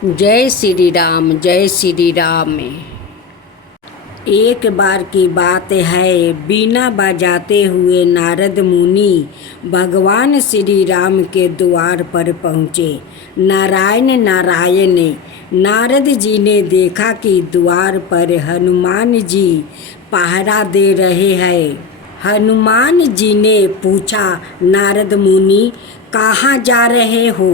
जय श्री राम, जय श्री राम। एक बार की बात है, बीना बजाते हुए नारद मुनि भगवान श्री राम के द्वार पर पहुँचे। नारायण नारायण। नारद जी ने देखा कि द्वार पर हनुमान जी पहरा दे रहे हैं। हनुमान जी ने पूछा, नारद मुनि कहाँ जा रहे हो?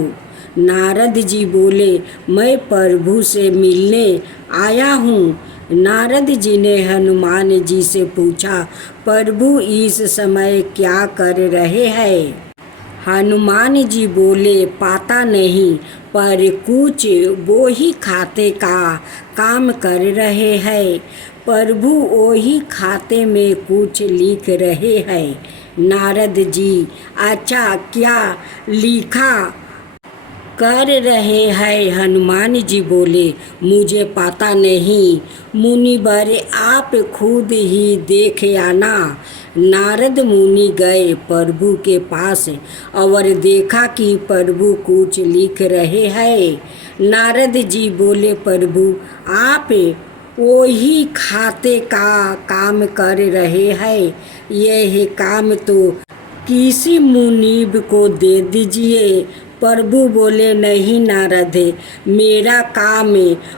नारद जी बोले, मैं प्रभु से मिलने आया हूँ। नारद जी ने हनुमान जी से पूछा, प्रभु इस समय क्या कर रहे हैं? हनुमान जी बोले, पता नहीं, पर कुछ वो ही खाते का काम कर रहे हैं। प्रभु वही खाते में कुछ लिख रहे हैं। नारद जी, अच्छा, क्या लिखा कर रहे हैं? हनुमान जी बोले, मुझे पता नहीं, मुनिवर आप खुद ही देख आना। नारद मुनि गए प्रभु के पास और देखा कि प्रभु कुछ लिख रहे हैं। नारद जी बोले, प्रभु आप वही खाते का काम कर रहे हैं। यह काम तो किसी मुनीब को दे दीजिए। प्रभु बोले, नहीं नारद, मेरा काम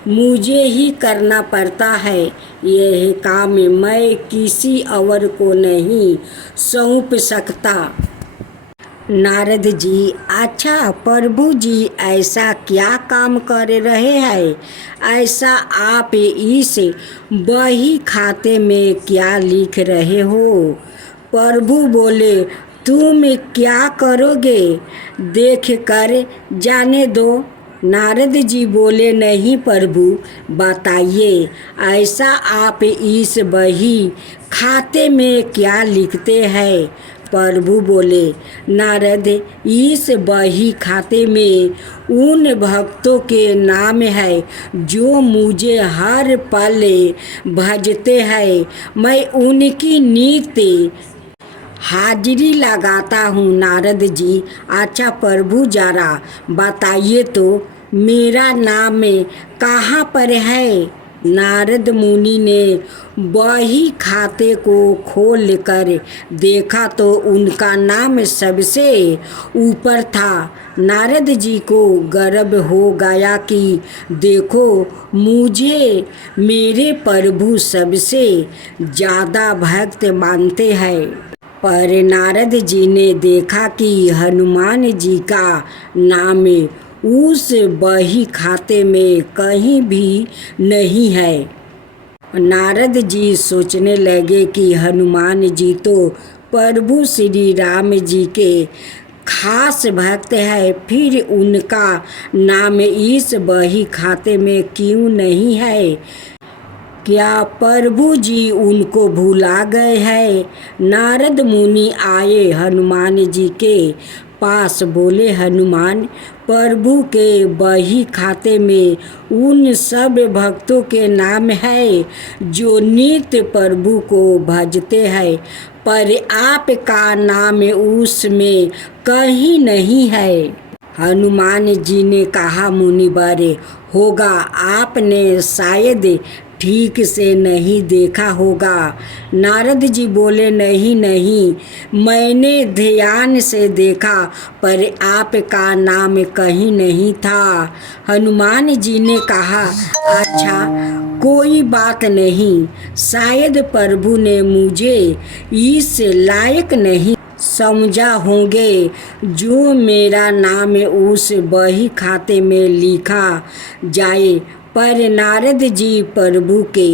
मुझे ही करना पड़ता है। यह काम मैं किसी और को नहीं सौंप सकता। नारद जी, अच्छा प्रभु जी ऐसा क्या काम कर रहे हैं? ऐसा आप इस बही खाते में क्या लिख रहे हो? प्रभु बोले, तुम क्या करोगे देख कर जाने दो। नारद जी बोले, नहीं प्रभु, बताइए ऐसा आप इस बही खाते में क्या लिखते हैं? प्रभु बोले, नारद, इस बही खाते में उन भक्तों के नाम है जो मुझे हर पल भजते हैं। मैं उनकी नित्य हाजिरी लगाता हूँ। नारद जी, अच्छा प्रभु जरा बताइए तो मेरा नाम कहाँ पर है? नारद मुनि ने बही खाते को खोल कर देखा तो उनका नाम सबसे ऊपर था। नारद जी को गर्व हो गया कि देखो, मुझे मेरे प्रभु सबसे ज़्यादा भक्त मानते हैं। पर नारद जी ने देखा कि हनुमान जी का नाम उस बही खाते में कहीं भी नहीं है। नारद जी सोचने लगे कि हनुमान जी तो प्रभु श्री राम जी के खास भक्त है, फिर उनका नाम इस बही खाते में क्यों नहीं है? क्या प्रभु जी उनको भुला गए हैं? नारद मुनि आए हनुमान जी के पास। बोले, हनुमान, प्रभु के बही खाते में उन सब भक्तों के नाम है जो नित्य प्रभु को भजते हैं, पर आपका नाम उसमें कहीं नहीं है। हनुमान जी ने कहा, मुनिवर, होगा आपने शायद ठीक से नहीं देखा होगा। नारद जी बोले, नहीं नहीं, मैंने ध्यान से देखा, पर आपका नाम कहीं नहीं था। हनुमान जी ने कहा, अच्छा कोई बात नहीं, शायद प्रभु ने मुझे इस लायक नहीं समझा होंगे जो मेरा नाम उस बही खाते में लिखा जाए। पर नारद जी प्रभु के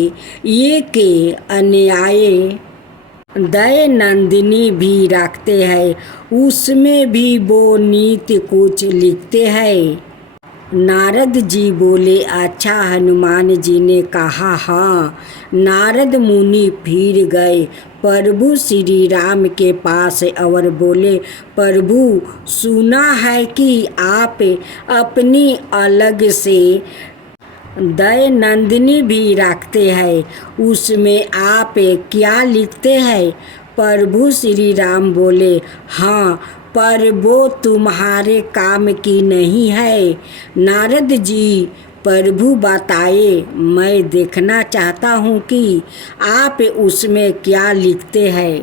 एक अन्याय दया नंदिनी भी रखते हैं, उसमें भी वो नीति कुछ लिखते हैं। नारद जी बोले, अच्छा। हनुमान जी ने कहा, हाँ। नारद मुनि फिर गए प्रभु श्री राम के पास और बोले, प्रभु सुना है कि आप अपनी अलग से दया नंदिनी भी रखते हैं, उसमें आप क्या लिखते हैं? प्रभु श्री राम बोले, हाँ, पर वो तुम्हारे काम की नहीं है। नारद जी, प्रभु बताए, मैं देखना चाहता हूँ कि आप उसमें क्या लिखते हैं।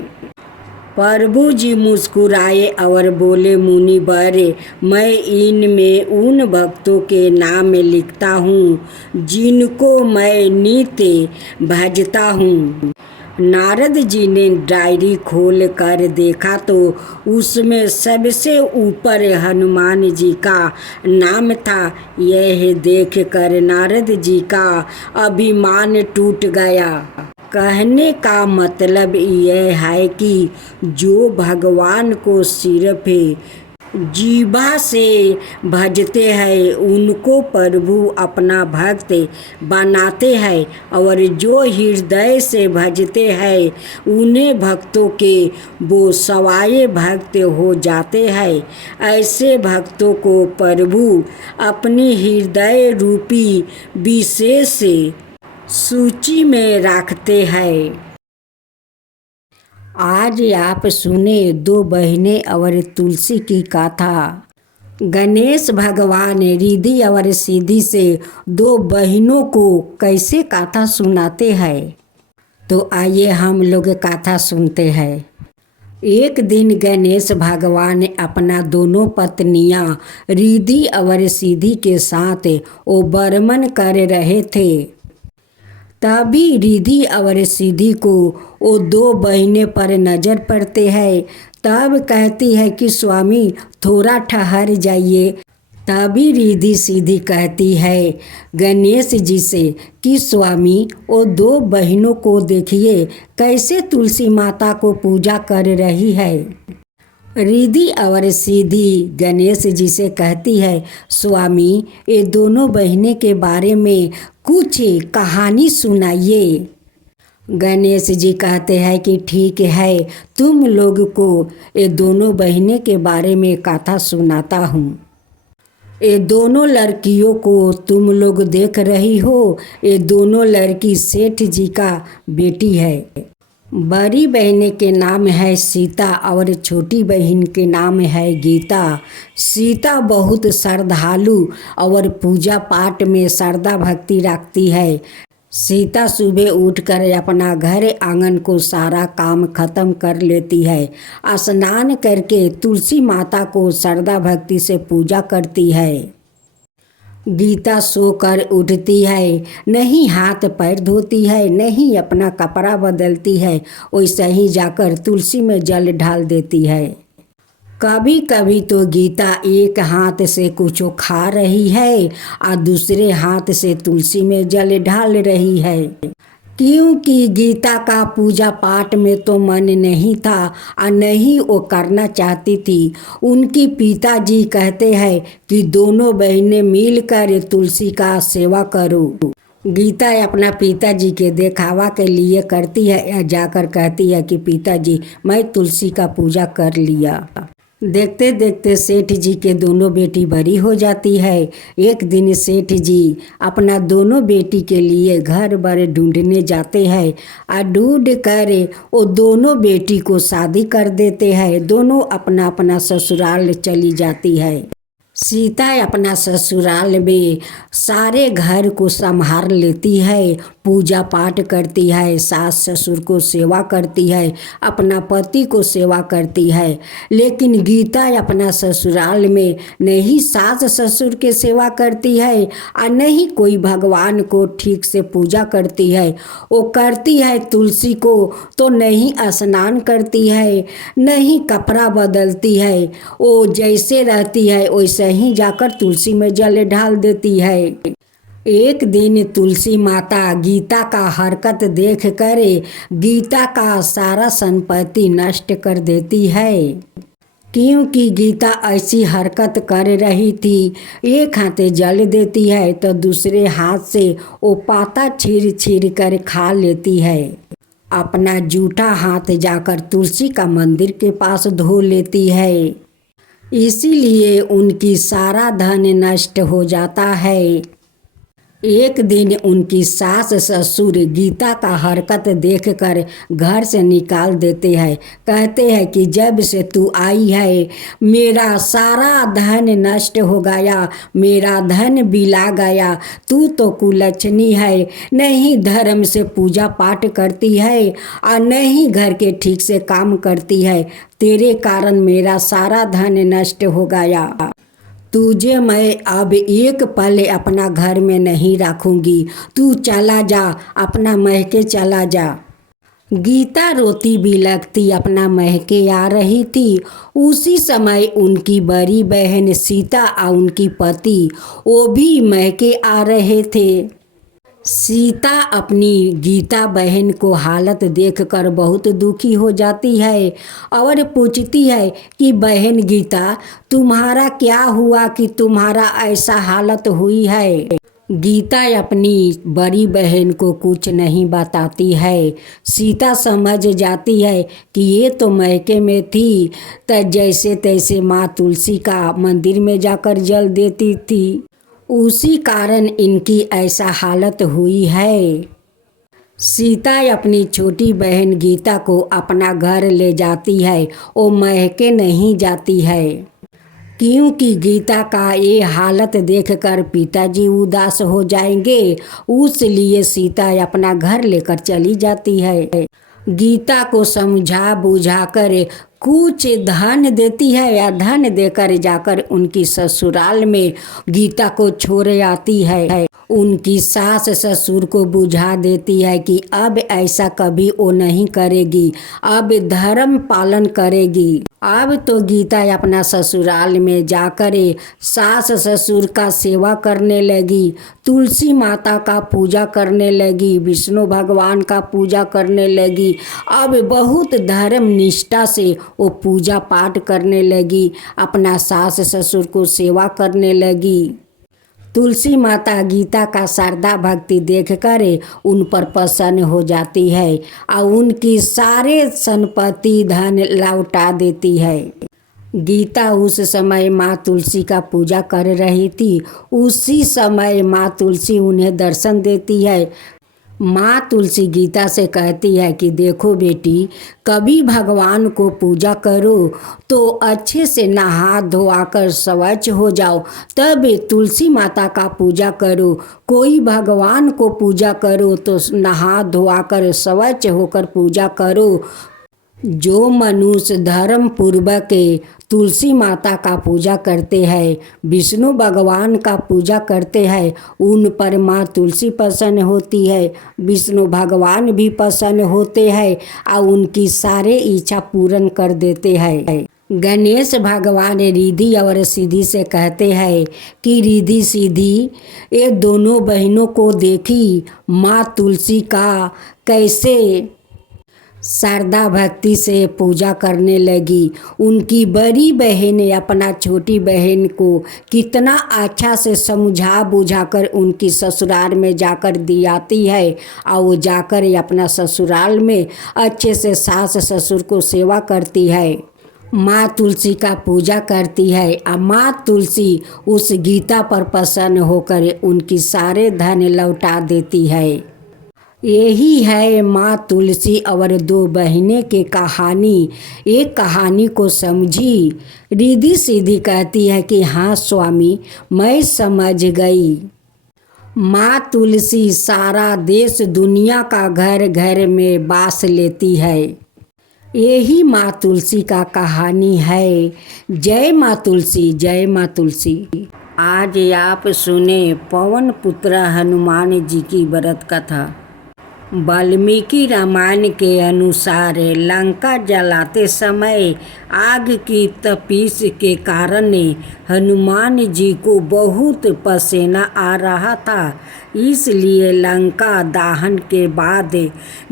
प्रभु जी मुस्कुराए और बोले, मुनिवर, मैं इनमें उन भक्तों के नाम लिखता हूँ जिनको मैं नित्य भजता हूँ। नारद जी ने डायरी खोल कर देखा तो उसमें सबसे ऊपर हनुमान जी का नाम था। यह देखकर नारद जी का अभिमान टूट गया। कहने का मतलब यह है कि जो भगवान को सिर्फ जीभा से भजते हैं उनको प्रभु अपना भक्त बनाते हैं, और जो हृदय से भजते हैं उन्हें भक्तों के वो सवाए भक्त हो जाते हैं। ऐसे भक्तों को प्रभु अपनी हृदय रूपी विशेष सूची में रखते हैं। आज आप सुने दो बहनें और तुलसी की कथा। गणेश भगवान रिद्धि और सिद्धि से दो बहनों को कैसे कथा सुनाते हैं, तो आइए हम लोग कथा सुनते हैं। एक दिन गणेश भगवान अपना दोनों पत्नियां रिद्धि और सिद्धि के साथ ओबरमन कर रहे थे। तभी रिद्धि और सिद्धि को वो दो बहनें पर नज़र पड़ते हैं। तब कहती है कि स्वामी थोड़ा ठहर जाइए। तभी रिद्धि सिद्धि कहती है गणेश जी से कि स्वामी वो दो बहनों को देखिए कैसे तुलसी माता को पूजा कर रही है। रिद्धि और सिद्धि गणेश जी से कहती है, स्वामी ये दोनों बहनें के बारे में कुछ कहानी सुनाइए। गणेश जी कहते हैं कि ठीक है, तुम लोग को ये दोनों बहनें के बारे में कथा सुनाता हूँ। ये दोनों लड़कियों को तुम लोग देख रही हो, ये दोनों लड़की सेठ जी का बेटी है। बड़ी बहन के नाम है सीता और छोटी बहन के नाम है गीता। सीता बहुत श्रद्धालु और पूजा पाठ में श्रद्धा भक्ति रखती है। सीता सुबह उठकर अपना घर आंगन को सारा काम खत्म कर लेती है। स्नान करके तुलसी माता को श्रद्धा भक्ति से पूजा करती है। गीता सोकर उठती है, नहीं हाथ पैर धोती है, नहीं अपना कपड़ा बदलती है, वैसे ही जाकर तुलसी में जल ढाल देती है। कभी कभी तो गीता एक हाथ से कुछ खा रही है और दूसरे हाथ से तुलसी में जल ढाल रही है, क्योंकि गीता का पूजा पाठ में तो मन नहीं था और नहीं वो करना चाहती थी। उनकी पिताजी कहते हैं कि दोनों बहनें मिलकर तुलसी का सेवा करो। गीता अपना पिताजी के दिखावा के लिए करती है या जाकर कहती है कि पिताजी मैं तुलसी का पूजा कर लिया। देखते देखते सेठ जी के दोनों बेटी बड़ी हो जाती है। एक दिन सेठ जी अपना दोनों बेटी के लिए घर बार ढूंढने जाते हैं और ढूंढ कर वो दोनों बेटी को शादी कर देते हैं। दोनों अपना अपना ससुराल चली जाती है। सीता अपना ससुराल में सारे घर को संभाल लेती है, पूजा पाठ करती है, सास ससुर को सेवा करती है, अपना पति को सेवा करती है। लेकिन गीता अपना ससुराल में नहीं सास ससुर के सेवा करती है और नहीं कोई भगवान को ठीक से पूजा करती है। वो करती है तुलसी को तो नहीं स्नान करती है, नहीं कपड़ा बदलती है। वो जैसे रहती है वैसे ही जाकर तुलसी में जल ढाल देती है। एक दिन तुलसी माता गीता का हरकत देख कर गीता का सारा संपत्ति नष्ट कर देती है, क्योंकि गीता ऐसी हरकत कर रही थी। एक हाथ जल देती है तो दूसरे हाथ से वो पाता छीर छीर कर खा लेती है। अपना जूठा हाथ जाकर तुलसी का मंदिर के पास धो लेती है। इसीलिए उनकी सारा धन नष्ट हो जाता है। एक दिन उनकी सास ससुर गीता का हरकत देखकर घर से निकाल देते हैं। कहते हैं कि जब से तू आई है मेरा सारा धन नष्ट हो गया, मेरा धन बिला गया। तू तो कुलच्छनी है, नहीं धर्म से पूजा पाठ करती है और नहीं घर के ठीक से काम करती है। तेरे कारण मेरा सारा धन नष्ट हो गया। तुझे मैं अब एक पल अपना घर में नहीं रखूंगी। तू चला जा, अपना महके चला जा। गीता रोती बिलखती अपना महके आ रही थी। उसी समय उनकी बड़ी बहन सीता और उनकी पति वो भी महके आ रहे थे। सीता अपनी गीता बहन को हालत देखकर बहुत दुखी हो जाती है और पूछती है कि बहन गीता, तुम्हारा क्या हुआ कि तुम्हारा ऐसा हालत हुई है। गीता अपनी बड़ी बहन को कुछ नहीं बताती है। सीता समझ जाती है कि ये तो मैके में थी तो जैसे तैसे माँ तुलसी का मंदिर में जाकर जल देती थी, उसी कारण इनकी ऐसा हालत हुई है। सीता अपनी छोटी बहन गीता को अपना घर ले जाती है, वो महके नहीं जाती है क्योंकि गीता का ये हालत देखकर पिताजी उदास हो जाएंगे। उसलिए सीता अपना घर लेकर चली जाती है। गीता को समझा बुझाकर कुछ धन देती है या धन देकर जाकर उनकी ससुराल में गीता को छोड़ आती है। उनकी सास ससुर को बुझा देती है कि अब ऐसा कभी वो नहीं करेगी, अब धर्म पालन करेगी। अब तो गीता अपना ससुराल में जाकर सास ससुर का सेवा करने लगी, तुलसी माता का पूजा करने लगी, विष्णु भगवान का पूजा करने लगी। अब बहुत धर्म निष्ठा से वो पूजा पाठ करने लगी, अपना सास ससुर को सेवा करने लगी। तुलसी माता गीता का श्रद्धा भक्ति देखकर उन पर प्रसन्न हो जाती है और उनकी सारे संपत्ति धन लौटा देती है। गीता उस समय माँ तुलसी का पूजा कर रही थी। उसी समय माँ तुलसी उन्हें दर्शन देती है। माँ तुलसी गीता से कहती है कि देखो बेटी, कभी भगवान को पूजा करो तो अच्छे से नहा धोआकर स्वच्छ हो जाओ, तब तुलसी माता का पूजा करो। कोई भगवान को पूजा करो तो नहा धोआकर स्वच्छ होकर पूजा करो। जो मनुष्य धर्म पूर्वक तुलसी माता का पूजा करते हैं, विष्णु भगवान का पूजा करते हैं, उन पर माँ तुलसी प्रसन्न होती है, विष्णु भगवान भी प्रसन्न होते हैं और उनकी सारे इच्छा पूर्ण कर देते हैं। गणेश भगवान रिद्धि और सिद्धि से कहते हैं कि रिद्धि सिद्धि ये दोनों बहनों को देखी माँ तुलसी का कैसे श्रद्धा भक्ति से पूजा करने लगी। उनकी बड़ी बहन अपना छोटी बहन को कितना अच्छा से समझा बुझाकर उनकी ससुराल में जाकर दियाती है और वो जाकर अपना ससुराल में अच्छे से सास ससुर को सेवा करती है, माँ तुलसी का पूजा करती है। और माँ तुलसी उस गीता पर प्रसन्न होकर उनकी सारे धन लौटा देती है। यही है माँ तुलसी और दो बहनें की कहानी। एक कहानी को समझी। रिद्धि सिद्धि कहती है कि हाँ स्वामी, मैं समझ गई। माँ तुलसी सारा देश दुनिया का घर घर में बास लेती है। यही माँ तुलसी का कहानी है। जय माँ तुलसी, जय माँ तुलसी। आज आप सुने पवन पुत्र हनुमान जी की व्रत कथा। वाल्मीकि रामायण के अनुसार लंका जलाते समय आग की तपिश के कारण हनुमान जी को बहुत पसीना आ रहा था। इसलिए लंका दहन के बाद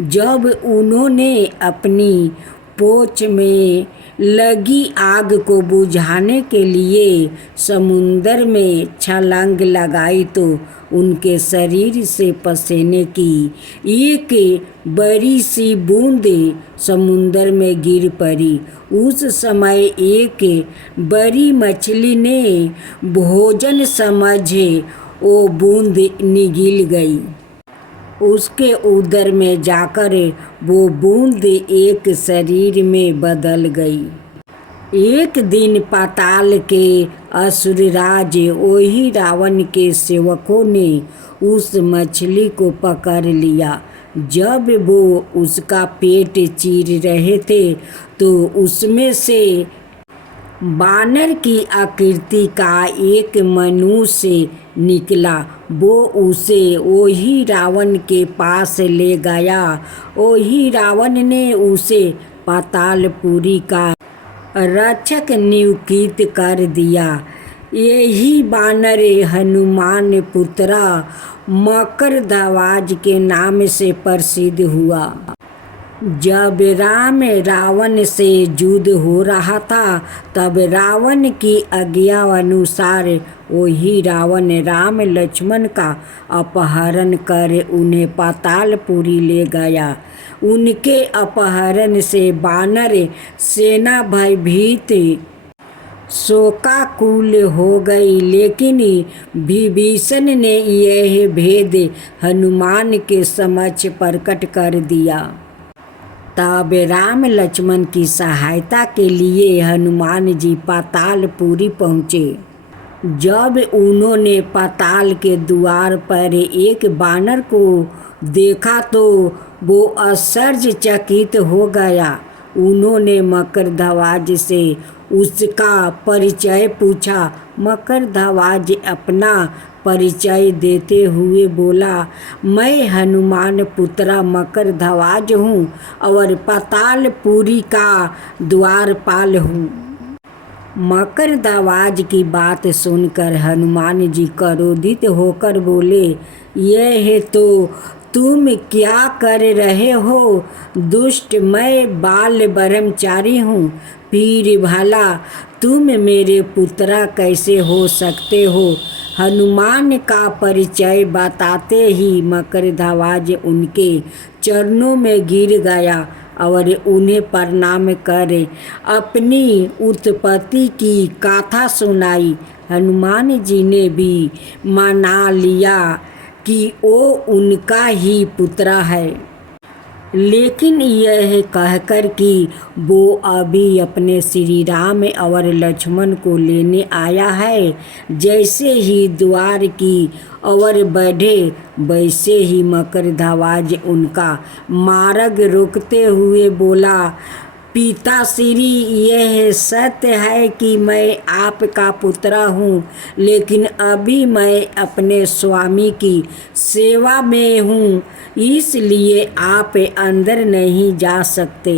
जब उन्होंने अपनी पोछ में लगी आग को बुझाने के लिए समुंदर में छलांग लगाई तो उनके शरीर से पसीने की एक बड़ी सी बूंद समुंदर में गिर पड़ी। उस समय एक बड़ी मछली ने भोजन समझ वो बूंद निगल गई। उसके उदर में जाकर वो बूंद एक शरीर में बदल गई। एक दिन पाताल के असुरराज वही रावण के सेवकों ने उस मछली को पकड़ लिया। जब वो उसका पेट चीर रहे थे तो उसमें से बानर की आकृति का एक मनुष्य निकला। वो उसे वही रावण के पास ले गया। वही रावण ने उसे पातालपुरी का रक्षक नियुक्त कर दिया। यही बानर हनुमान पुत्रा मकरध्वज के नाम से प्रसिद्ध हुआ। जब राम रावण से युद्ध हो रहा था तब रावण की आज्ञा अनुसार वही रावण राम लक्ष्मण का अपहरण कर उन्हें पातालपुरी ले गया। उनके अपहरण से वानर सेना भयभीत शोकाकुल हो गई, लेकिन विभीषण ने यह भेद हनुमान के समक्ष प्रकट कर दिया। तब राम लक्ष्मण की सहायता के लिए हनुमान जी पातालपुरी पहुँचे। जब उन्होंने पाताल के द्वार पर एक बानर को देखा तो वो आश्चर्यचकित हो गया। उन्होंने मकरध्वज से उसका परिचय पूछा। मकरध्वज अपना परिचय देते हुए बोला, मैं हनुमान पुत्रा मकरध्वज हूँ और पातालपुरी का द्वारपाल हूँ। मकरध्वज की बात सुनकर हनुमान जी क्रोधित होकर बोले, यह तो तुम क्या कर रहे हो दुष्ट, मैं बाल ब्रह्मचारी हूँ, फिर भला तुम मेरे पुत्रा कैसे हो सकते हो। हनुमान का परिचय बताते ही मकरध्वज उनके चरणों में गिर गया और उन्हें प्रणाम कर अपनी उत्पत्ति की गाथा सुनाई। हनुमान जी ने भी मना लिया कि वो उनका ही पुत्र है, लेकिन यह कहकर कि वो अभी अपने श्री राम और लक्ष्मण को लेने आया है। जैसे ही द्वार की ओर बढ़े वैसे ही मकरध्वज उनका मार्ग रोकते हुए बोला, पिताश्री, यह सत्य है कि मैं आपका पुत्र हूँ, लेकिन अभी मैं अपने स्वामी की सेवा में हूँ, इसलिए आप अंदर नहीं जा सकते।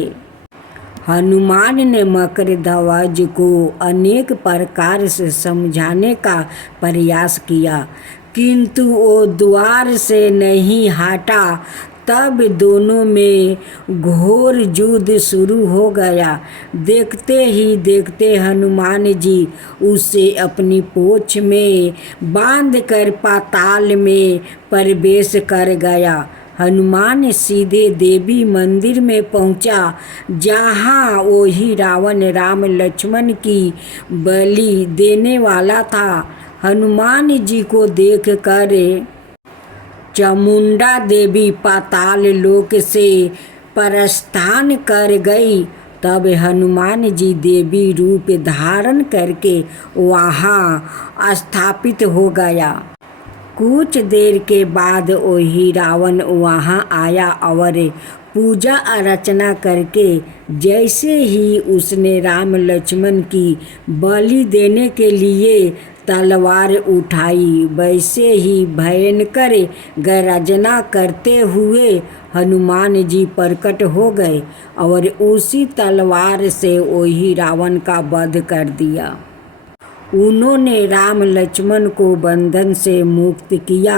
हनुमान ने मकरध्वज को अनेक प्रकार से समझाने का प्रयास किया, किंतु वो द्वार से नहीं हटा। तब दोनों में घोर युद्ध शुरू हो गया। देखते ही देखते हनुमान जी उसे अपनी पूंछ में बांधकर पाताल में प्रवेश कर गया। हनुमान सीधे देवी मंदिर में पहुंचा, जहां वही रावण राम लक्ष्मण की बलि देने वाला था। हनुमान जी को देखकर चामुंडा देवी पाताल लोक से प्रस्थान कर गई। तब हनुमान जी देवी रूप धारण करके वहाँ स्थापित हो गया। कुछ देर के बाद वही रावण वहाँ आया और पूजा अर्चना करके जैसे ही उसने राम लक्ष्मण की बलि देने के लिए तलवार उठाई, वैसे ही भयंकर गर्जना करते हुए हनुमान जी प्रकट हो गए और उसी तलवार से वही रावण का वध कर दिया। उन्होंने राम लक्ष्मण को बंधन से मुक्त किया।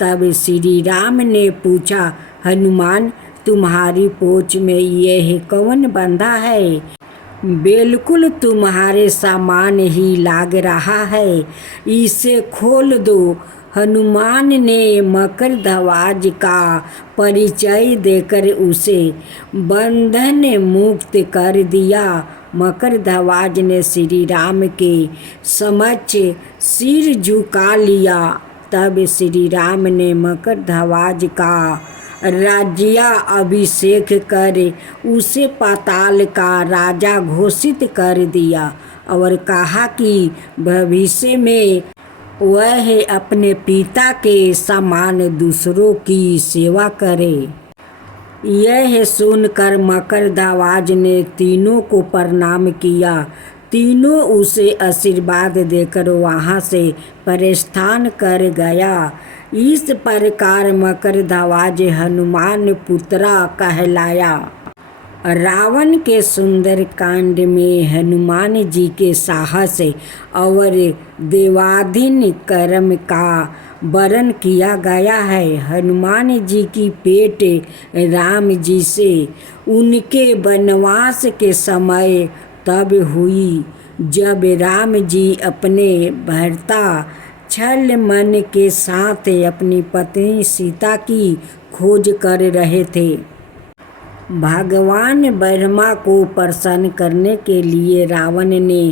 तब श्री राम ने पूछा, हनुमान, तुम्हारी पोंछ में यह कौन बंधा है? बिल्कुल तुम्हारे सामान ही लाग रहा है, इसे खोल दो। हनुमान ने मकरध्वज का परिचय देकर उसे बंधन मुक्त कर दिया। मकरध्वज ने श्री राम के समक्ष सिर झुका लिया। तब श्री राम ने मकरध्वज का राज्याभिषेक कर उसे पाताल का राजा घोषित कर दिया और कहा कि भविष्य में वह अपने पिता के समान दूसरों की सेवा करे। यह सुनकर मकरध्वज ने तीनों को प्रणाम किया। तीनों उसे आशीर्वाद देकर वहाँ से प्रस्थान कर गया। इस प्रकार मकरध्वज हनुमान पुत्रा कहलाया। रावण के सुंदर कांड में हनुमान जी के साहस और देवाधीन कर्म का वर्णन किया गया है। हनुमान जी की भेंट राम जी से उनके वनवास के समय तब हुई जब राम जी अपने भर्ता छल मन के साथ अपनी पत्नी सीता की खोज कर रहे थे। भगवान ब्रह्मा को प्रसन्न करने के लिए रावण ने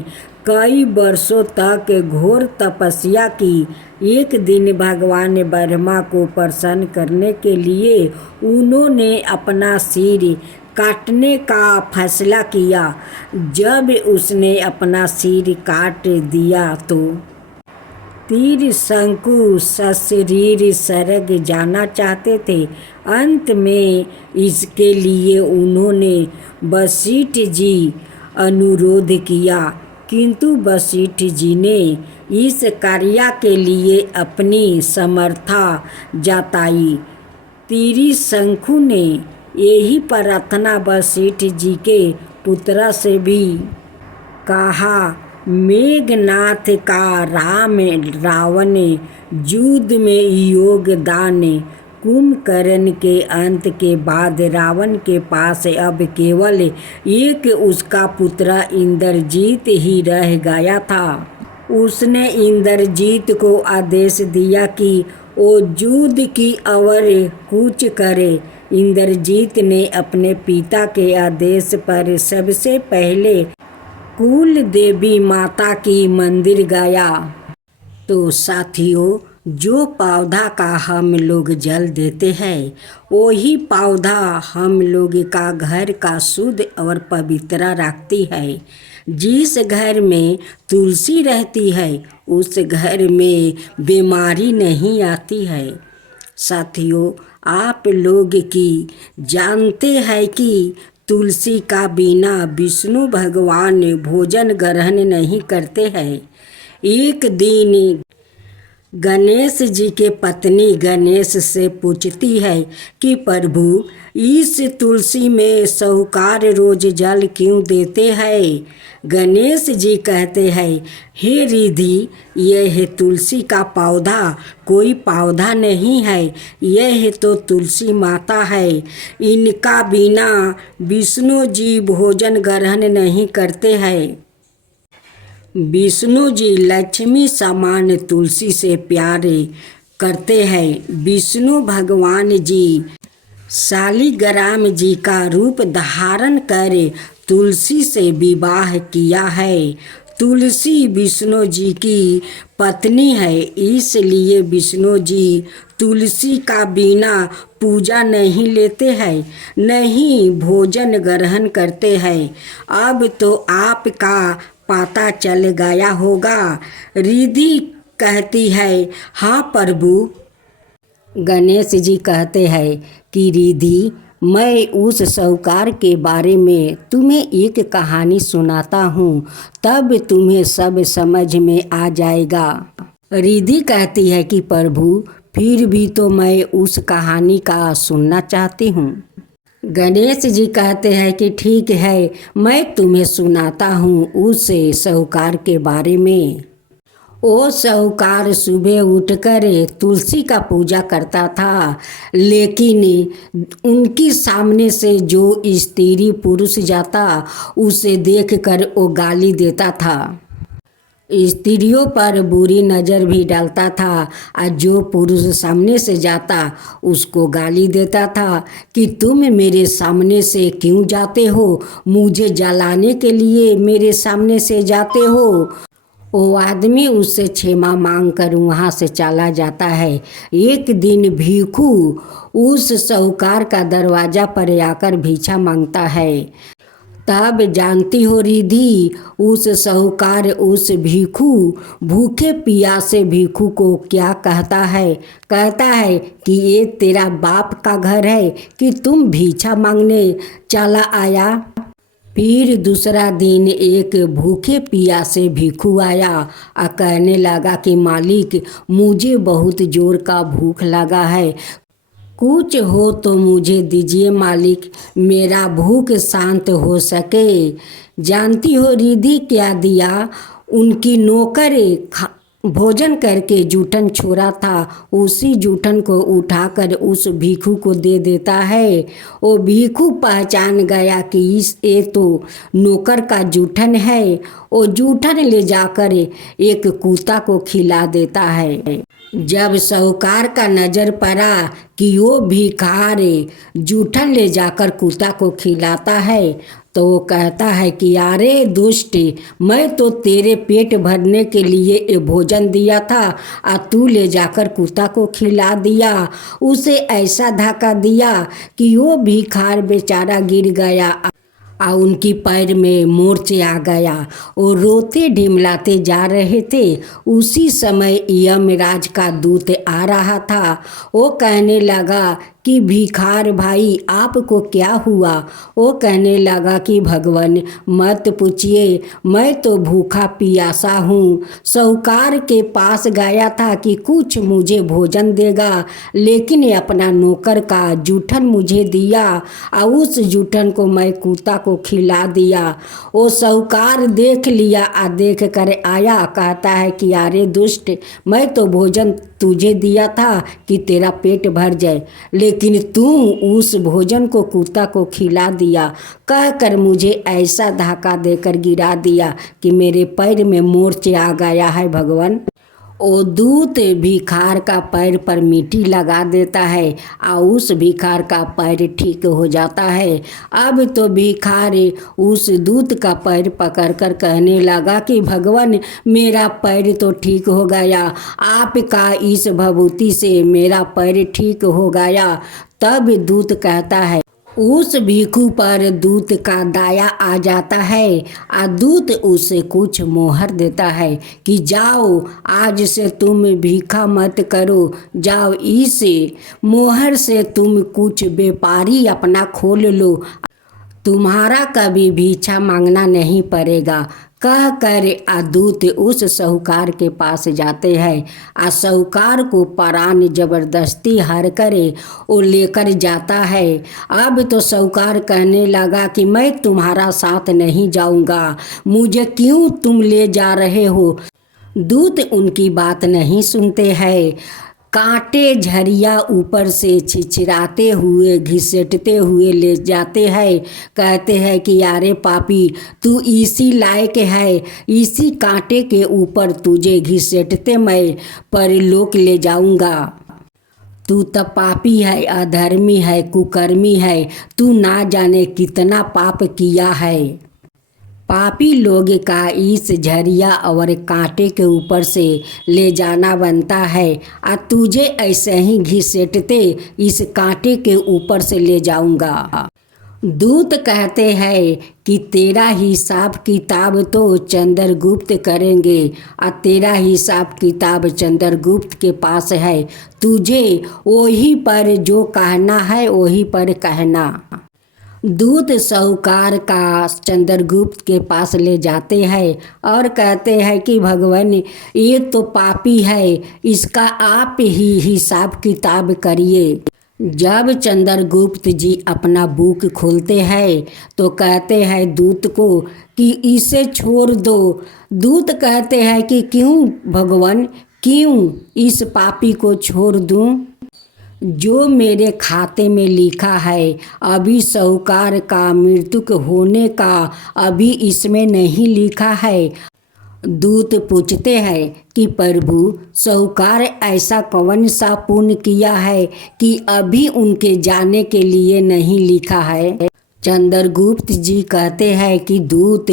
कई वर्षों तक घोर तपस्या की। एक दिन भगवान ब्रह्मा को प्रसन्न करने के लिए उन्होंने अपना सिर काटने का फैसला किया। जब उसने अपना सिर काट दिया तो तीर शंकु सशरीर स्वर्ग जाना चाहते थे। अंत में इसके लिए उन्होंने वशिष्ठ जी अनुरोध किया, किंतु वशिष्ठ जी ने इस कार्य के लिए अपनी समर्था जताई। तीर शंकु ने यही प्रार्थना वशिष्ठ जी के पुत्र से भी कहा। मेघनाथ का रावण युद्ध में योगदान कुंभकर्ण के अंत के बाद रावण के पास अब केवल एक उसका पुत्र इंद्रजीत ही रह गया था। उसने इंद्रजीत को आदेश दिया कि वो युद्ध की ओर कूच करे। इंद्रजीत ने अपने पिता के आदेश पर सबसे पहले कुल देवी माता की मंदिर गया। तो साथियों, जो पौधा का हम लोग जल देते हैं वही पौधा हम लोग का घर का शुद्ध और पवित्र रखती है। जिस घर में तुलसी रहती है उस घर में बीमारी नहीं आती है। साथियों, आप लोग की जानते हैं कि तुलसी का बिना विष्णु भगवान भोजन ग्रहण नहीं करते हैं। एक दिन गणेश जी के पत्नी गणेश से पूछती है कि प्रभु, इस तुलसी में साहूकार रोज जल क्यों देते हैं? गणेश जी कहते हैं, हे रिधि, यह तुलसी का पौधा कोई पौधा नहीं है, यह तो तुलसी माता है। इनका बिना विष्णु जी भोजन ग्रहण नहीं करते हैं। विष्णु जी लक्ष्मी समान तुलसी से प्यार करते हैं। विष्णु भगवान जी शालिग्राम जी का रूप धारण कर तुलसी से विवाह किया है। तुलसी विष्णु जी की पत्नी है, इसलिए विष्णु जी तुलसी का बिना पूजा नहीं लेते हैं, नहीं भोजन ग्रहण करते हैं। अब तो आपका पता चल गया होगा। रिधि कहती है, हाँ प्रभु। गणेश जी कहते हैं कि रिधि, मैं उस साहूकार के बारे में तुम्हें एक कहानी सुनाता हूँ, तब तुम्हें सब समझ में आ जाएगा। रिधि कहती है कि प्रभु, फिर भी तो मैं उस कहानी का सुनना चाहती हूँ। गणेश जी कहते हैं कि ठीक है, मैं तुम्हें सुनाता हूँ उस साहूकार के बारे में। वो साहूकार सुबह उठकर तुलसी का पूजा करता था, लेकिन उनकी सामने से जो स्त्री पुरुष जाता उसे देखकर वो गाली देता था। स्त्रियों पर बुरी नज़र भी डालता था और जो पुरुष सामने से जाता उसको गाली देता था कि तुम मेरे सामने से क्यों जाते हो, मुझे जलाने के लिए मेरे सामने से जाते हो। वो आदमी उससे क्षमा मांग कर वहाँ से चला जाता है। एक दिन भिखू उस साहूकार का दरवाज़ा पर आकर भिक्षा मांगता है। तब जानती हो रिधि, उस साहूकार उस भिखू भूखे प्यासे भिखू को क्या कहता है? कहता है कि ये तेरा बाप का घर है कि तुम भिक्षा मांगने चला आया? फिर दूसरा दिन एक भूखे प्यासे भिखू आया और कहने लगा कि मालिक, मुझे बहुत जोर का भूख लगा है, कुछ हो तो मुझे दीजिए मालिक, मेरा भूख शांत हो सके। जानती हो रिधि क्या दिया? उनकी नौकर भोजन करके जूठन छोड़ा था, उसी जूठन को उठाकर उस भिखू को दे देता है। वो भिखू पहचान गया कि ये तो नौकर का जूठन है। वो जूठन ले जाकर एक कुत्ता को खिला देता है। जब साहूकार का नज़र पड़ा कि वो भिखार जूठन ले जाकर कुत्ता को खिलाता है, तो वो कहता है कि अरे दुष्ट, मैं तो तेरे पेट भरने के लिए ये भोजन दिया था और तू ले जाकर कुत्ता को खिला दिया। उसे ऐसा धक्का दिया कि वो भिखार बेचारा गिर गया और उनकी पैर में मोर्च आ गया। वो रोते ढिमलाते जा रहे थे। उसी समय यमराज का दूत आ रहा था। वो कहने लगा कि भिखार भाई, आपको क्या हुआ? वो कहने लगा कि भगवान मत पूछिए, मैं तो भूखा प्यासा हूँ। साहूकार के पास गया था कि कुछ मुझे भोजन देगा, लेकिन अपना नौकर का जूठन मुझे दिया और उस जूठन को मैं कुत्ता को खिला दिया। वो साहूकार देख लिया और देख कर आया, कहता है कि अरे दुष्ट, मैं तो भोजन तुझे दिया था कि तेरा पेट भर जाए, लेकिन तू उस भोजन को कुत्ता को खिला दिया। कहकर मुझे ऐसा धक्का देकर गिरा दिया कि मेरे पैर में मोर्च आ गया है। भगवान, वो दूत भिखार का पैर पर मिट्टी लगा देता है और उस भिखार का पैर ठीक हो जाता है। अब तो भिखार उस दूत का पैर पकड़कर कहने लगा कि भगवान, मेरा पैर तो ठीक हो गया, आपका इस भभूति से मेरा पैर ठीक हो गया। तब दूत कहता है, उस भिखू पर दूत का दया आ जाता है और दूत उसे कुछ मोहर देता है कि जाओ, आज से तुम भिखा मत करो, जाओ, इस मोहर से तुम कुछ व्यापारी अपना खोल लो, तुम्हारा कभी भिक्षा मांगना नहीं पड़ेगा। कह कर दूत उस साहूकार के पास जाते हैं और साहूकार को परान जबरदस्ती हर करे वो लेकर जाता है। अब तो साहूकार कहने लगा कि मैं तुम्हारा साथ नहीं जाऊंगा, मुझे क्यों तुम ले जा रहे हो? दूत उनकी बात नहीं सुनते हैं। कांटे झरिया ऊपर से छिछराते हुए घिसेटते हुए ले जाते हैं। कहते हैं कि यारे पापी, तू इसी लायक है, इसी कांटे के ऊपर तुझे घिसेटते मैं परलोक ले जाऊंगा। तू तो पापी है, अधर्मी है, कुकर्मी है, तू ना जाने कितना पाप किया है। पापी लोग का इस झरिया और कांटे के ऊपर से ले जाना बनता है और तुझे ऐसे ही घिसेटते इस कांटे के ऊपर से ले जाऊंगा। दूत कहते हैं कि तेरा हिसाब किताब तो चंद्रगुप्त करेंगे और तेरा हिसाब किताब चंद्रगुप्त के पास है, तुझे वही पर जो कहना है वही पर कहना। दूत साहूकार का चंद्रगुप्त के पास ले जाते हैं और कहते हैं कि भगवान, ये तो पापी है, इसका आप ही हिसाब किताब करिए। जब चंद्रगुप्त जी अपना बुक खोलते हैं तो कहते हैं दूत को कि इसे छोड़ दो। दूत कहते हैं कि क्यों भगवान, क्यों इस पापी को छोड़ दूं? जो मेरे खाते में लिखा है, अभी साहूकार का मृत्यु होने का अभी इसमें नहीं लिखा है। दूत पूछते हैं कि प्रभु, साहूकार ऐसा कौन सा पुण्य किया है कि अभी उनके जाने के लिए नहीं लिखा है? चंद्रगुप्त जी कहते हैं कि दूत,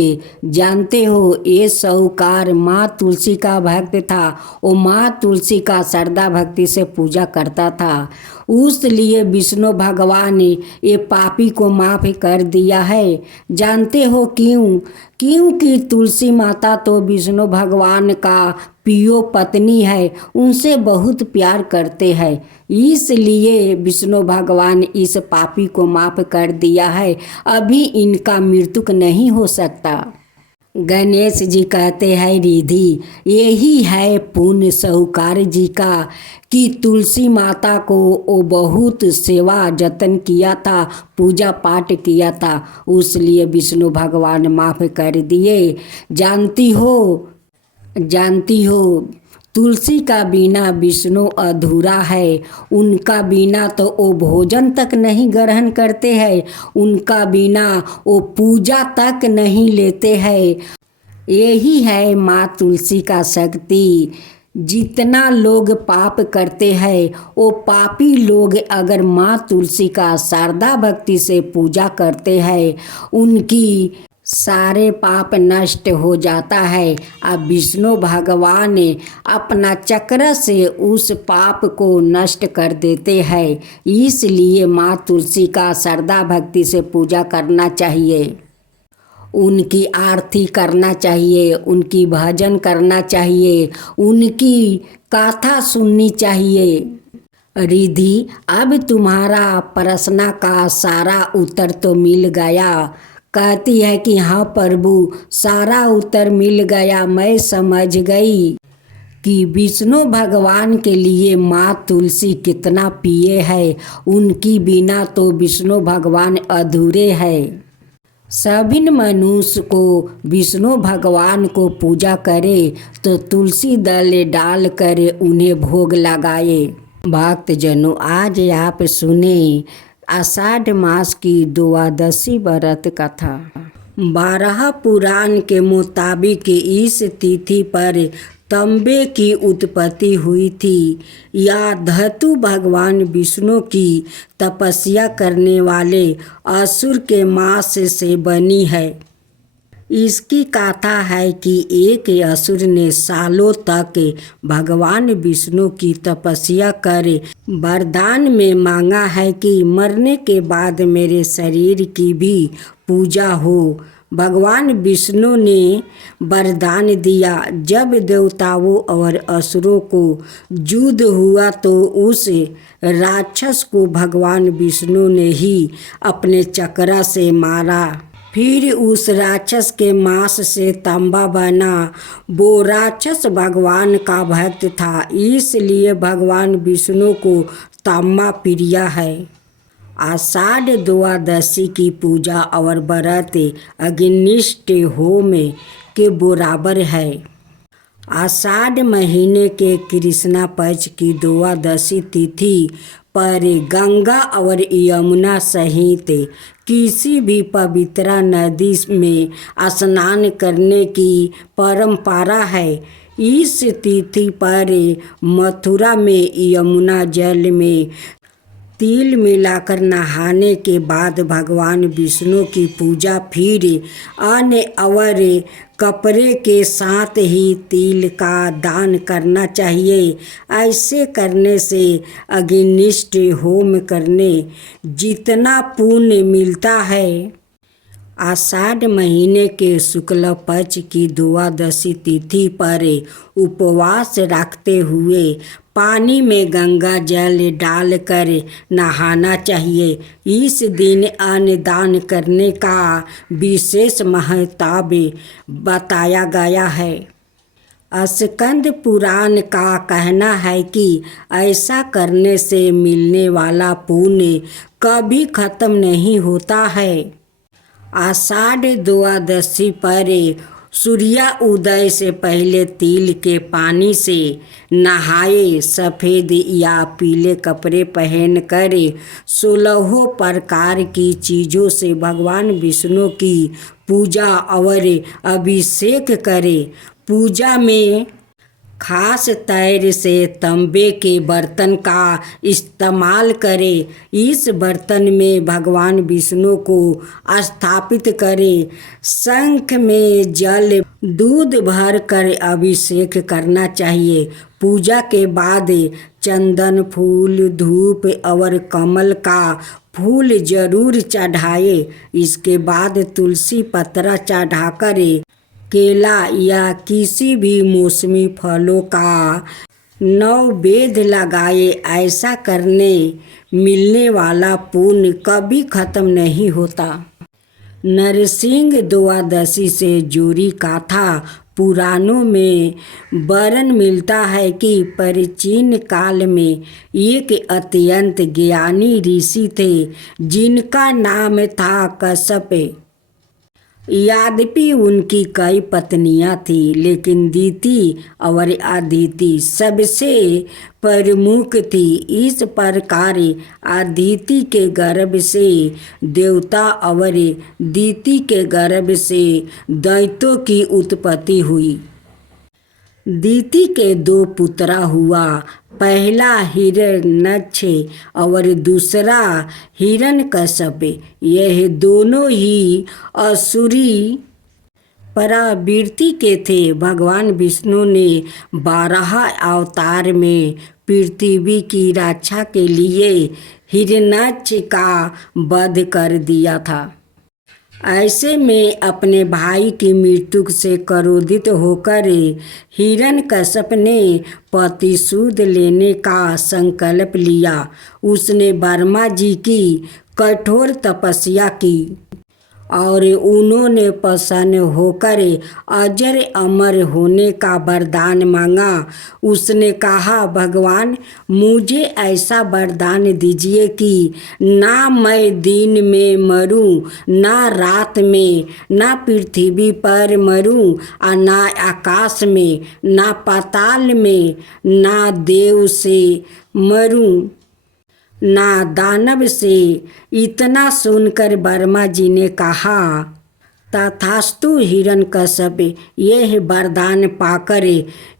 जानते हो ये साहूकार माँ तुलसी का भक्त था। वो माँ तुलसी का श्रद्धा भक्ति से पूजा करता था, उसलिए विष्णु भगवान ने ये पापी को माफ़ कर दिया है। जानते हो क्यों? क्योंकि तुलसी माता तो विष्णु भगवान का प्रिय पत्नी है, उनसे बहुत प्यार करते हैं, इसलिए विष्णु भगवान इस पापी को माफ़ कर दिया है। अभी इनका मृत्यु नहीं हो सकता। गणेश जी कहते हैं रिधि, यही है पुण्य साहूकार जी का कि तुलसी माता को वो बहुत सेवा जतन किया था, पूजा पाठ किया था, उसलिए विष्णु भगवान माफ़ कर दिए। जानती हो तुलसी का बिना विष्णु अधूरा है। उनका बिना तो वो भोजन तक नहीं ग्रहण करते हैं, उनका बिना वो पूजा तक नहीं लेते हैं। यही है माँ तुलसी का शक्ति। जितना लोग पाप करते हैं, वो पापी लोग अगर माँ तुलसी का श्रद्धा भक्ति से पूजा करते हैं, उनकी सारे पाप नष्ट हो जाता है। अब विष्णु भगवान ने अपना चक्र से उस पाप को नष्ट कर देते हैं, इसलिए माँ तुलसी का श्रद्धा भक्ति से पूजा करना चाहिए, उनकी आरती करना चाहिए, उनकी भजन करना चाहिए, उनकी कथा सुननी चाहिए। रिधि, अब तुम्हारा प्रश्न का सारा उत्तर तो मिल गया। कहती है कि हाँ प्रभु, सारा उत्तर मिल गया। मैं समझ गई कि विष्णु भगवान के लिए माँ तुलसी कितना प्रिय है, उनकी बिना तो विष्णु भगवान अधूरे हैं। सभी मनुष्य को विष्णु भगवान को पूजा करे तो तुलसी दल डाल कर उन्हें भोग लगाए। भक्तजनों, आज आप सुने आषाढ़ मास की द्वादशी व्रत कथा। 12 पुराण के मुताबिक इस तिथि पर तांबे की उत्पत्ति हुई थी। यह धातु भगवान विष्णु की तपस्या करने वाले असुर के मांस से बनी है। इसकी कथा है कि एक असुर ने सालों तक भगवान विष्णु की तपस्या कर वरदान में मांगा है कि मरने के बाद मेरे शरीर की भी पूजा हो। भगवान विष्णु ने वरदान दिया। जब देवताओं और असुरों को युद्ध हुआ तो उस राक्षस को भगवान विष्णु ने ही अपने चक्र से मारा। फिर उस राक्षस के मांस से तांबा बना। वो राक्षस भगवान का भक्त था, इसलिए भगवान विष्णु को तांबा प्रिय है। आषाढ़ द्वादशी की पूजा और व्रत अग्निष्ट होम के बराबर है। आषाढ़ महीने के कृष्णा पक्ष की द्वादशी तिथि पर गंगा और यमुना सहित किसी भी पवित्र नदी में स्नान करने की परंपरा है। इस तिथि पर मथुरा में यमुना जल में तिल मिलाकर नहाने के बाद भगवान विष्णु की पूजा फिर अन्न और कपड़े के साथ ही तिल का दान करना चाहिए। ऐसे करने से अग्निष्ट होम करने जितना पुण्य मिलता है। आषाढ़ महीने के शुक्ल पक्ष की द्वादशी तिथि पर उपवास रखते हुए पानी में गंगा जल डालकर नहाना चाहिए। इस दिन अन्न दान करने का विशेष महत्व बताया गया है। स्कंद पुराण का कहना है कि ऐसा करने से मिलने वाला पुण्य कभी खत्म नहीं होता है। आषाढ़ द्वादशी पर सूर्य उदय से पहले तिल के पानी से नहाए, सफ़ेद या पीले कपड़े पहनकर 16 प्रकार की चीज़ों से भगवान विष्णु की पूजा और अभिषेक करे। पूजा में खास तौर से तांबे के बर्तन का इस्तेमाल करें। इस बर्तन में भगवान विष्णु को स्थापित करें। शंख में जल दूध भर कर अभिषेक करना चाहिए। पूजा के बाद चंदन फूल, धूप और कमल का फूल जरूर चढ़ाए। इसके बाद तुलसी पत्रा चढ़ाकर केला या किसी भी मौसमी फलों का नैवेद्य लगाए। ऐसा करने मिलने वाला पुण्य कभी खत्म नहीं होता। नरसिंह द्वादशी से जुड़ी कथा पुराणों में वर्णन मिलता है कि प्राचीन काल में एक अत्यंत ज्ञानी ऋषि थे जिनका नाम था कश्यप। यद्यपि उनकी कई पत्नियां थीं, लेकिन दीति और अदिति सबसे प्रमुख थी। इस प्रकार अदिति के गर्भ से देवता और दीति के गर्भ से दैत्यों की उत्पत्ति हुई। दीति के 2 पुत्र हुआ, पहला हिरण्याक्ष और दूसरा हिरण्यकश्यप। यह दोनों ही असुरी प्रवृत्ति के थे। भगवान विष्णु ने 12 अवतार में पृथ्वी की रक्षा के लिए हिरण्याक्ष का वध कर दिया था। ऐसे में अपने भाई की मृत्यु से क्रोधित होकर हिरण्यकश्यप ने प्रतिशोध लेने का संकल्प लिया। उसने ब्रह्मा जी की कठोर तपस्या की और उन्होंने प्रसन्न होकर अजर अमर होने का वरदान मांगा। उसने कहा, भगवान मुझे ऐसा वरदान दीजिए कि ना मैं दिन में मरूं, ना रात में, ना पृथ्वी पर मरूं, और ना आकाश में, ना पाताल में, ना देव से मरूं, ना दानव से। इतना सुनकर ब्रह्मा जी ने कहा, तथास्तु हिरण्यकश्यप। यह वरदान पाकर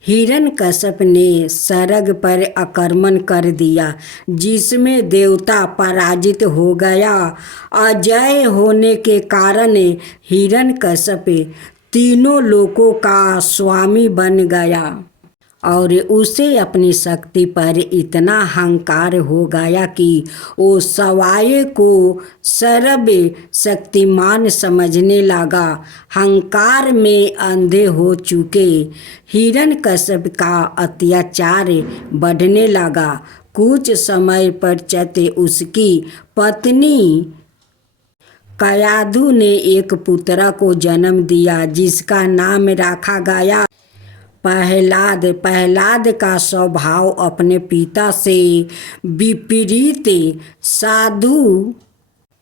हिरण्यकश्यप ने स्वर्ग पर आक्रमण कर दिया, जिसमें देवता पराजित हो गया। अजय होने के कारण हिरण्यकश्यप तीनों लोकों का स्वामी बन गया और उसे अपनी शक्ति पर इतना अहंकार हो गया कि वो स्वयं को सर्वशक्तिमान समझने लगा। अहंकार में अंधे हो चुके हिरण्यकश्यप का अत्याचार बढ़ने लगा। कुछ समय पश्चात उसकी पत्नी कयाधु ने एक पुत्र को जन्म दिया, जिसका नाम रखा गया प्रहलाद। प्रहलाद का स्वभाव अपने पिता से विपरीत साधु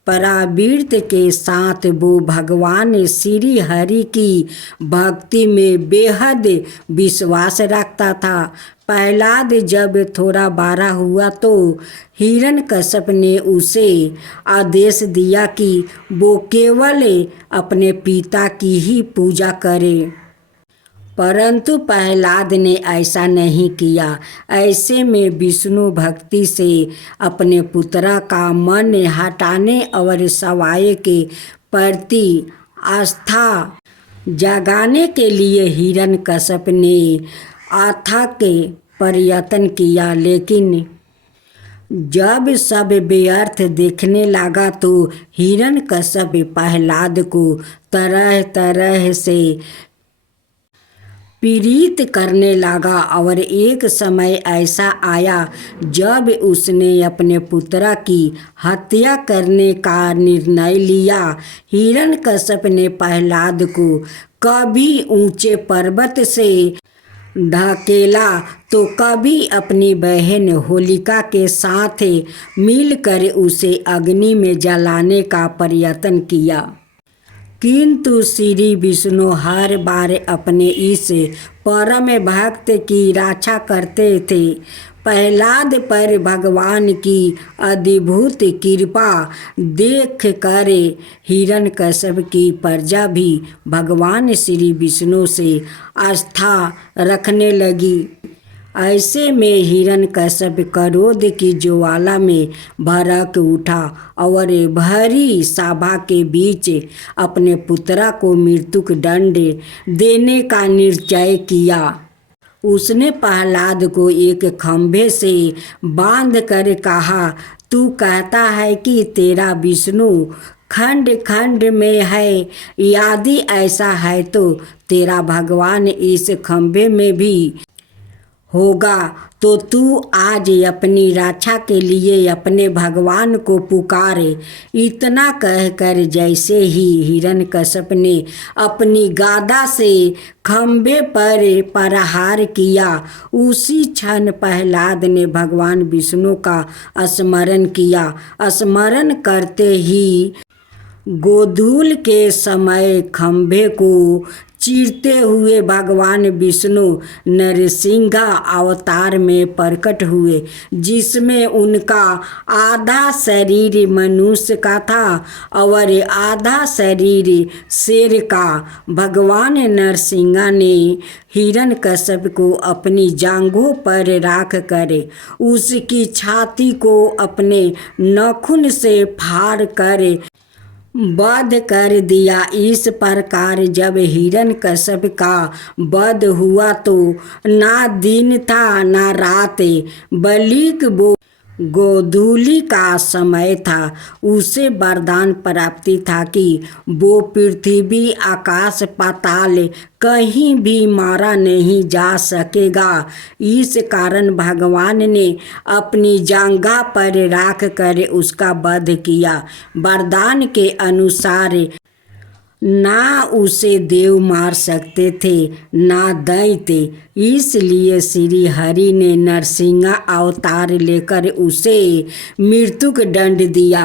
प्रवृत्ति के साथ वो भगवान श्री हरि की भक्ति में बेहद विश्वास रखता था। प्रहलाद जब थोड़ा बड़ा हुआ तो हिरण्यकश्यप ने उसे आदेश दिया कि वो केवल अपने पिता की ही पूजा करे, परंतु प्रहलाद ने ऐसा नहीं किया। ऐसे में विष्णु भक्ति से अपने पुत्र का मन हटाने और स्वयं के प्रति आस्था जगाने के लिए हिरण्यकश्यप ने अथक प्रयत्न किया, लेकिन जब सब व्यर्थ दिखने लगा तो हिरण्यकश्यप प्रहलाद को तरह तरह से पीड़ित करने लगा। और एक समय ऐसा आया जब उसने अपने पुत्र की हत्या करने का निर्णय लिया। हिरण्यकश्यप ने प्रहलाद को कभी ऊंचे पर्वत से ढकेला तो कभी अपनी बहन होलिका के साथ मिलकर उसे अग्नि में जलाने का प्रयत्न किया, किंतु श्री विष्णु हर बार अपने इस परम भक्त की रक्षा करते थे। प्रहलाद पर भगवान की अद्भुत कृपा देख कर हिरण्यकश्यप की प्रजा भी भगवान श्री विष्णु से आस्था रखने लगी। ऐसे में हिरण्यकश्यप क्रोध की ज्वाला में भड़क उठा और भरी सभा के बीच अपने पुत्रा को मृत्युक दंड देने का निश्चय किया। उसने प्रहलाद को एक खंभे से बांध कर कहा, तू कहता है कि तेरा विष्णु खंड खंड में है, यदि ऐसा है तो तेरा भगवान इस खंभे में भी होगा, तो तू आज अपनी रक्षा के लिए अपने भगवान को पुकारे। इतना कहकर जैसे ही हिरण्यकश्यप ने अपनी गदा से खंभे पर प्रहार किया, उसी क्षण प्रहलाद ने भगवान विष्णु का स्मरण किया। स्मरण करते ही गोधूल के समय खंभे को चीरते हुए भगवान विष्णु नरसिंह अवतार में प्रकट हुए, जिसमें उनका आधा शरीर मनुष्य का था और आधा शरीर शेर का। भगवान नरसिंह ने हिरण्यकश्यप को अपनी जांघों पर रख कर उसकी छाती को अपने नाखून से फाड़ कर वध कर दिया। इस प्रकार जब हिरण्यकश्यप का वध हुआ तो ना दिन था ना रात, बल्कि गोधूली का समय था। उसे वरदान प्राप्ति था कि वो पृथ्वी आकाश पाताल कहीं भी मारा नहीं जा सकेगा। इस कारण भगवान ने अपनी जांघा पर रख कर उसका वध किया। वरदान के अनुसार ना उसे देव मार सकते थे ना दैत्य, इसलिए श्री हरि ने नरसिंह अवतार लेकर उसे मृत्युक दंड दिया।